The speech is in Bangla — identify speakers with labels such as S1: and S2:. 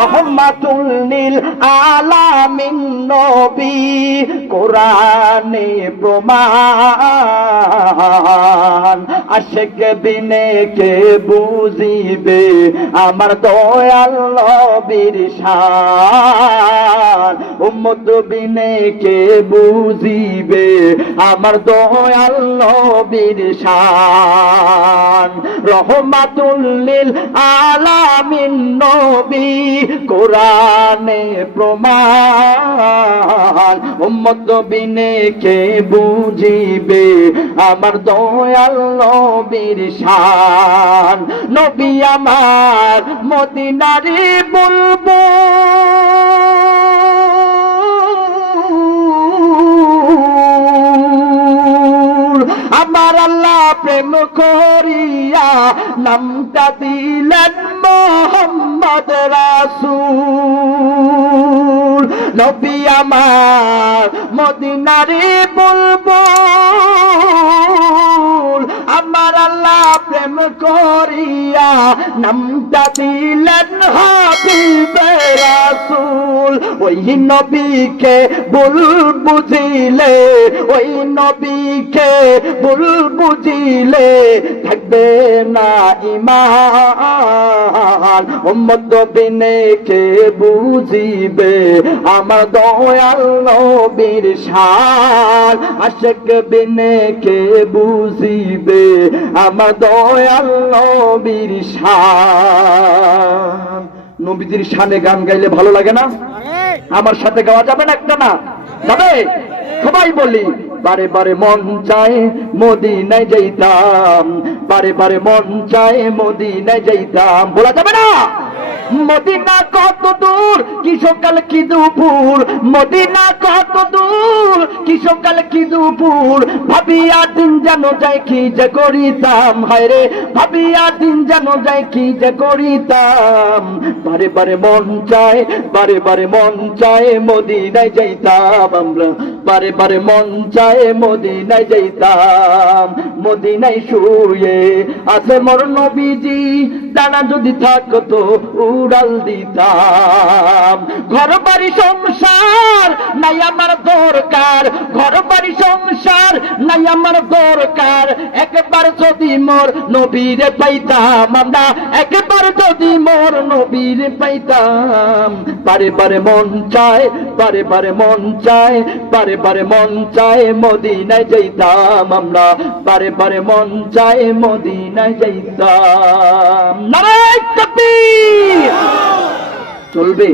S1: রহমাতুল নীল আলামিন নবী কোরআনে প্রমাণ। আশেক দিনে কে বুঝিবে? আমার দয়াল নবীর শান। উম্মত বিনে কে বুঝিবে? আমার দয়াল নবীর শান। রহমাতুল লিল আলামিন নবী, কোরআনে প্রমাণ। উম্মত বিনে কে বুঝিবে? আমার দয়াল নবীর শান। নবী আমার মদিনারি বলব আমার আল্লাহ প্রেম করিয়া নামটা দিলেন মোহাম্মদ রাসূল। নবী আমার মদিনারে বলব আমার আল্লাহ প্রেম করিয়া নামটা দিলেন ওই নবীকে ভুল বুঝিলে, ওই নবীকে ভুল বুঝিলে থাকবে না ইমান উম্মত বিনে কে বুঝিবে? আমার দয়াল নবীর শান। আশেক বিনে কে বুঝিবে? আমার দয়াল নবীর শান। নবীজির শানে গান গাইলে ভালো লাগে না? আমার সাথে গাওয়া যাবে না একটা না। যাবে সবাই বলি, বারে বারে মন চায় মদিনায় যাইতাম। বারে বারে মন চায় মদিনায় যাইতাম। বলা যাবে না? মদিনা কত দূর? কি সকাল, কি দুপুর? মদিনা কত দূর? কি সকাল, কি দুপুর? ভাবিয়া দিন যেন যায়, কি যে করিতাম? হায় রে, ভাবিয়া দিন যেন যায়, কি যে করিতাম? বারে বারে মন চায়, বারে বারে মন চায়, মদিনায় যাইতাম আমরা। বারে বারে মন চায়, মদিনায় যাইতাম। মদিনায় শুয়ে আছে মর নবীজি, দানা যদি থাকতো উড়াল দিতাম। ঘর বাড়ি সংসার নাই আমার দরকার ঘর বাড়ি সংসার নাই আমার দরকার। একবার যদি মোর নবীরে পাইতাম আমরা, একবার যদি মোর নবীরে পাইতাম। বারে বারে মন চায়, বারে বারে মন চায়, বারে বারে মন চায় মদিনায় যাইতাম আমরা। বারে বারে মন চায় মদিনায় যাইতাম। নারায় চলবে?